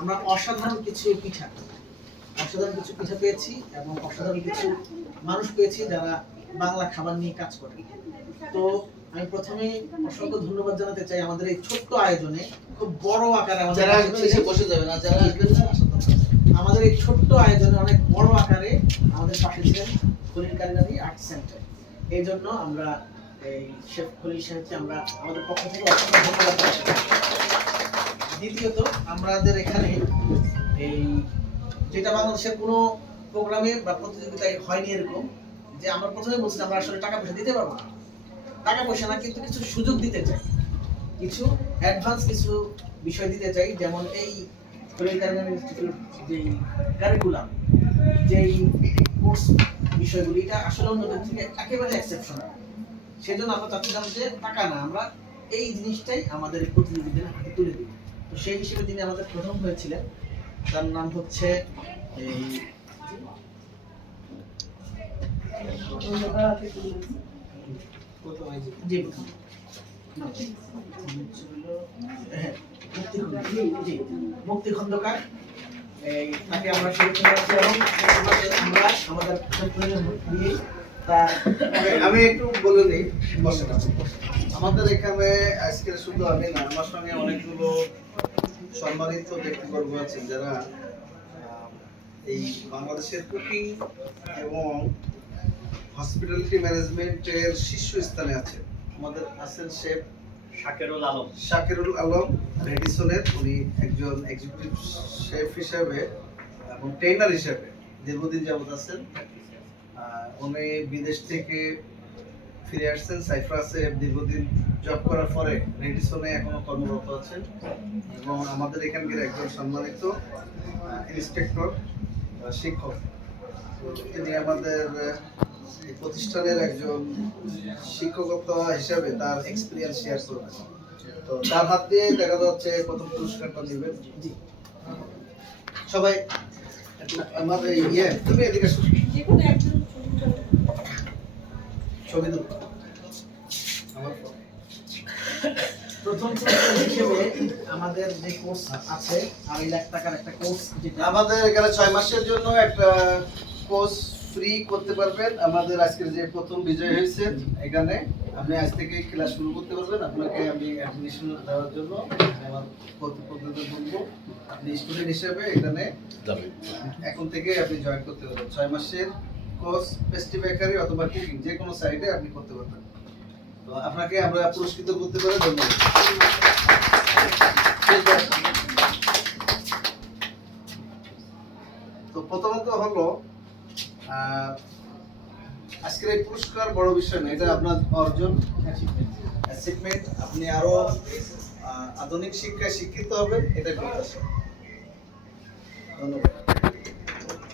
আমরা অসাধারণ কিছু পিঠা অসাধারণ কিছু পিঠা পেয়েছি এবং অসাধারণ কিছু মানুষ পেয়েছি যারা বাংলা খাবার নিয়ে কাজ করে তো আমি প্রথমে অসংখ্য ধন্যবাদ জানাতে চাই আমাদের এই ছোট্ট আয়োজনে খুব বড় আকারে আমাদের বসে যাবেন আর যারা আসবেন না। আমাদের এই ছোট্ট আয়োজনে অনেক বড় আকারে আমাদের পাশে ছিলেন খলিল কারিগরি আর্ট সেন্টার এই জন্য আমরা এই শেফ খলিল সাহেবকে আমরা আমাদের পক্ষ থেকে অসংখ্য ধন্যবাদ। দ্বিতীয়ত আমাদের এখানে এই যেটা বাংলাদেশের কোনো প্রোগ্রামে বা প্রতিযোগিতায় হয়নি এরকম, যে আমরা প্রথমে বলছি আমরা আসলে টাকা পয়সা দিতে পারব না। টাকা পয়সা না, কিন্তু কিছু সুযোগ দিতে চাই। কিছু অ্যাডভান্স কিছু বিষয় দিতে চাই, যেমন এই কারিগরি ইনস্টিটিউট যেই কারিকুলাম যেই কোর্স বিষয়গুলি, এটা আসলে অন্যদের থেকে একেবারে এক্সেপশনাল সেজন্য আমরা চাচ্ছিলাম যে টাকা না, আমরা এই জিনিসটাই আমাদের এই প্রতিনিধিদের হাতে তুলে দিই। সেই হিসেবে তিনি আমাদের প্রথম হয়েছিলেন। তার নাম হচ্ছে এই হ্যাঁ, মুক্তি খন্দকার। তাকে আমরা আমরা আমাদের আমি একটু বলে নিই বসেন আমাদের এখানে আজকে শুধু আমি না আমার সঙ্গে অনেকগুলো সম্মানিত ব্যক্তিবর্গ আছেন যারা এই বাংলাদেশের কুকিং এবং হসপিটালিটি ম্যানেজমেন্টের শীর্ষস্থানে আছেন। আমাদের আছেন শেফ শাকেরুল আলম। শাকিরুল আলম রেডিসনের উনি একজন এক্সিকিউটিভ শেফ হিসেবে এবং ট্রেনার হিসেবে দীর্ঘদিন যাবত আছেন। উনি বিদেশ থেকে ফিরে আসছেন সাইপ্রাসে দীর্ঘদিন জব করার পরে রেডিসনে এখনও কর্মরত আছেন এবং আমাদের এখানকার একজন সম্মানিত ইন্সপেক্টর শিক্ষক। তিনি আমাদের প্রতিষ্ঠানের একজন শিক্ষকতা হিসাবে তার এক্সপিরিয়েন্স শেয়ার করবেন তো তার হাত দিয়ে দেখা যাচ্ছে প্রথম পুরস্কারটা নেবেন। সবাই আমাদের ইয়ে তুমি এদিকে। ছবি আমার প্রথম হিসেবে আমাদের যে কোর্স আছে আড়াই লাখ টাকার একটা কোর্স যেটা আমাদের এখানে ছয় মাসের জন্য একটা কোর্স ফ্রি করতে পারবেন। আমাদের আজকের যে প্রথম বিজয় হয়েছে এখানে আপনি আজ থেকে ক্লাস শুরু করতে পারবেন। আপনাকে আমি অ্যাডমিশন দেওয়ার জন্য আমার বলব আপনি স্টুডেন্ট হিসেবে এখানে এখন থেকে আপনি জয়েন করতে পারবেন। ছয় মাসের কোর্স পেস্টি বেকারি অথবা কুকিং যে কোনো সাইডে আপনি করতে পারবেন। তো আপনাকে আমরা পুরস্কৃত করতে পারি ধন্যবাদ। তো প্রথমত হলো আজকের এই পুরস্কার বড় বিষয় না এটা আপনার অর্জন অ্যাচিভমেন্ট আপনি আরও আধুনিক শিক্ষায় শিক্ষিত হবেন এটাই প্রত্যাশা। ধন্যবাদ।